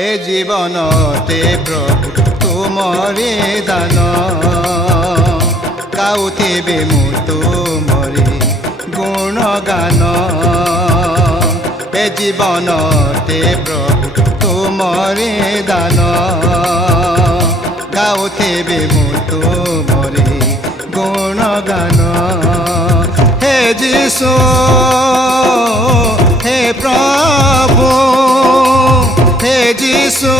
हे जीवनते प्रभु तुमरे दान गाउथिबे मु तुमरे गुणगान हे जीवनते प्रभु तुमरे दान गाउथिबे मु तुमरे गुणगान हे जीशु हे प्रभु हे जीशु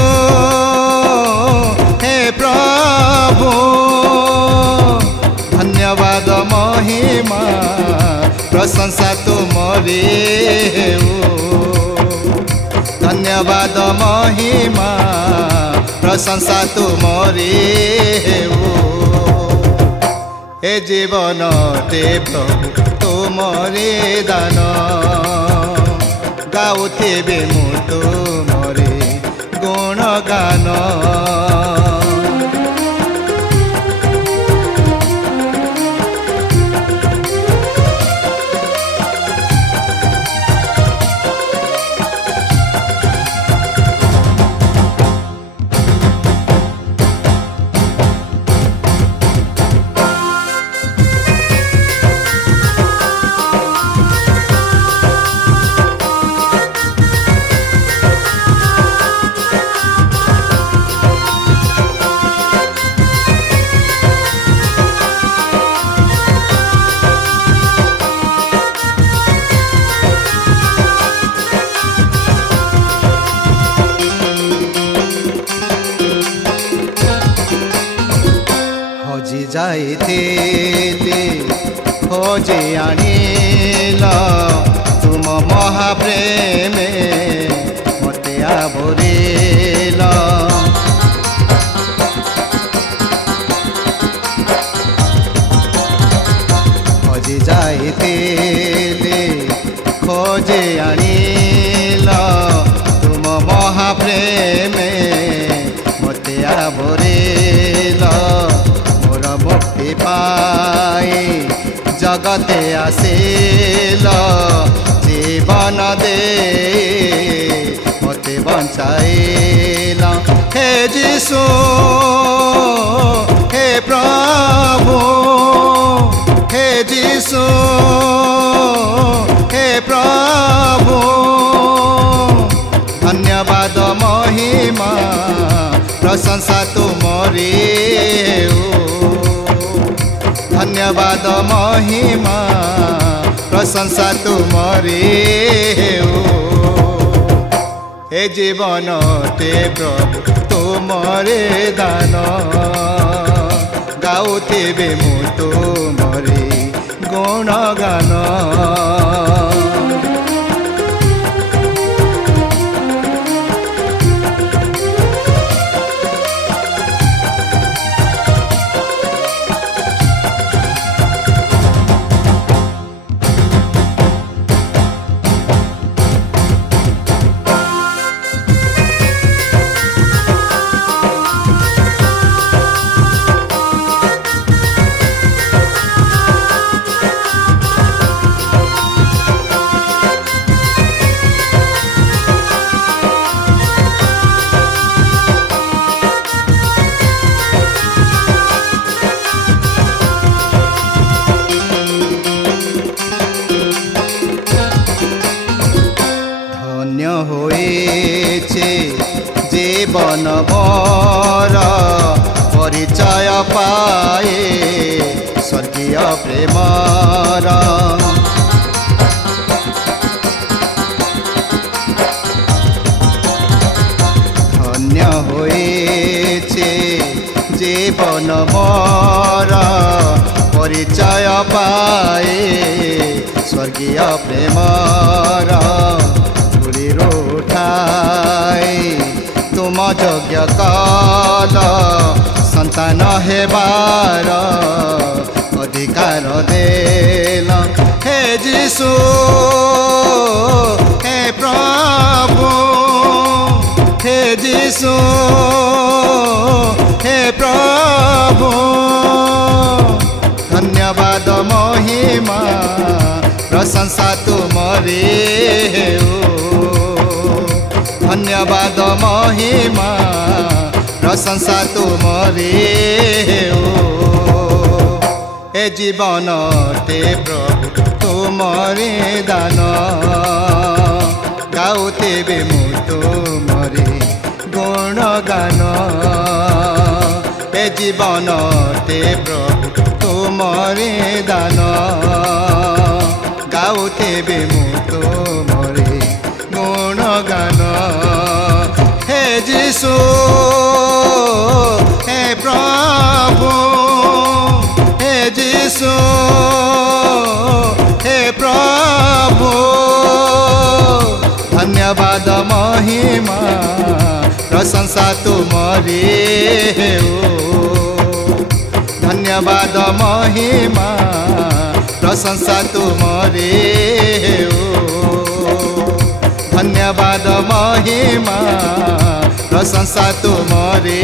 हे प्रभु धन्यवाद महिमा प्रशंसा तुमरे धन्यवाद महिमा प्रशंसा तुमरे हे जीवनते प्रभु तुमरे दान गाउथिबे मु तुमरे गुणगान हजि जाइथिली खोजी आनिल तुम महाप्रेमे मते आभरिल हजि जाइथिली खोजी आनिल तुम महाप्रेमे मते आभरिल मुक्ति पाई जगते आसिल जीवन दे मते बंचाइल हे जीशु हे प्रभु हे जीशु हे प्रभु धन्यवाद महिमा प्रशंसा तुमरे धन्यवाद महिमा प्रशंसा तुमरे हे जीवनते प्रभु तुमरे दान गाउथिबे मु तुमरे गुणगान जीवन मोर परिचय पाए स्वर्गीय प्रेमर धन्य होइछे जीवन मोर परिचय पाए स्वर्गीय प्रेमर उठाई तुम योग्य काल संतान हेबार अधिकार देल हे जीशु हे प्रभु हे जीशु हे प्रभु धन्यवाद महिमा प्रशंसा तुमरे धन्यवाद महिमा प्रशंसा तुमरे हो ए जीवन ते प्रभु तुमरे दान गाउतेबे मु तुमरे गुणगान ए जीवन ते प्रभु तुमरे दान गाउतेबे मु तुमरे गुणगान हे जीशु हे प्रभु हे जीशु हे प्रभु धन्यवाद महिमा प्रशंसा तुमरे हो धन्यवाद महिमा प्रशंसा तुमरे हो धन्यवाद महिमा प्रशंसा तुमरे